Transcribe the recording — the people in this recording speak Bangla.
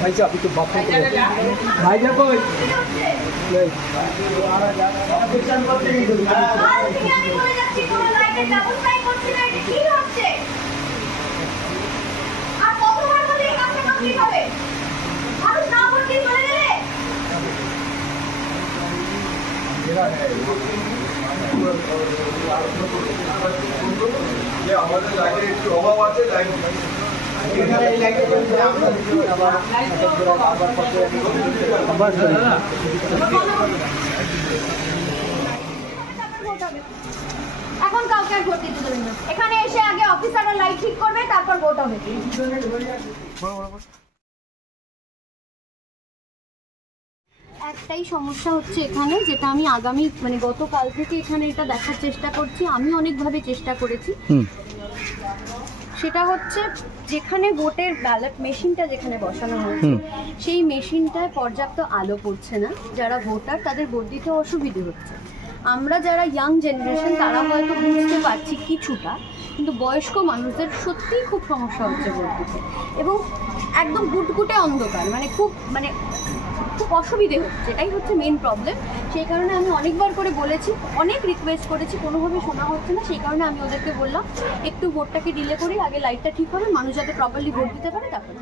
ভাই যা একটু বাথরুম করে ভাই যা কই আমাদের লাইনে একটু অভাব আছে লাইন এখন কাউকে আর ভোট দিতে দেবেন না। এখানে এসে আগে অফিসাররা লাইট ঠিক করবে, তারপর ভোট হবে। একটাই সমস্যা হচ্ছে এখানে, যেটা আমি আগামী মানে গতকাল থেকে এখানে এটা দেখার চেষ্টা করছি, আমি অনেকভাবে চেষ্টা করেছি, সেটা হচ্ছে যেখানে ভোটের ব্যালট মেশিনটা যেখানে বসানো হয়েছে সেই মেশিনটায় পর্যাপ্ত আলো পড়ছে না, যারা ভোটার তাদের ভোট দিতে অসুবিধে হচ্ছে। আমরা যারা ইয়াং জেনারেশন তারা হয়তো বুঝতে পারছি কিছুটা, কিন্তু বয়স্ক মানুষদের সত্যিই খুব সমস্যা হচ্ছে ভোট দিতে, এবং একদম গুটগুটে অন্ধকার, খুব অসুবিধে হচ্ছে, এটাই হচ্ছে মেন প্রবলেম। সেই কারণে আমি অনেকবার করে বলেছি, অনেক রিকোয়েস্ট করেছি, কোনোভাবে শোনা হচ্ছে না। সেই কারণে আমি ওদেরকে বললাম একটু ভোটটাকে ডিলে করি, আগে লাইটটা ঠিক হবে, মানুষ যাতে প্রপারলি ভোট দিতে পারে, তারপরে